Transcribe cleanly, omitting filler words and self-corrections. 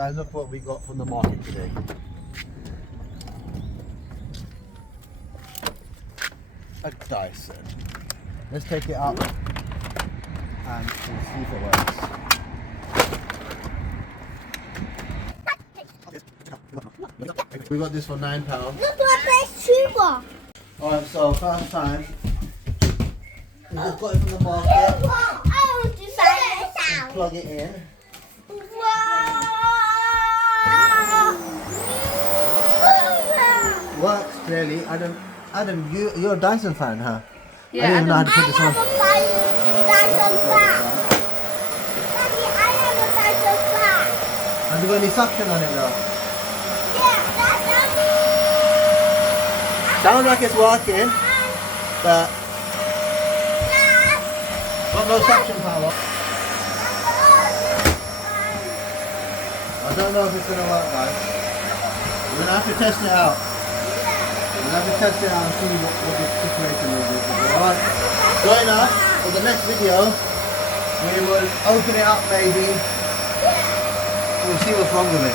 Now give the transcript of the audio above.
Guys, look what we got from the market today. A Dyson. Let's take it out and we'll see if it works. We got this for £9. Look what there's Hoover. Alright, so first time. We just got it from the market. I want to say And plug it in. Works clearly. Adam, you're a Dyson fan, huh? Yeah, I didn't even know how to I put this on. have a Dyson fan. Daddy, I have a Dyson fan. Have you got any suction on it though? Yeah, that's Sounds like it's working, but got no suction power. I don't know if it's gonna work, guys. We're gonna have to test it out. We'll have to test it out and see what the situation is. Alright, join us for the next video. We will open it up maybe. We'll see what's wrong with it.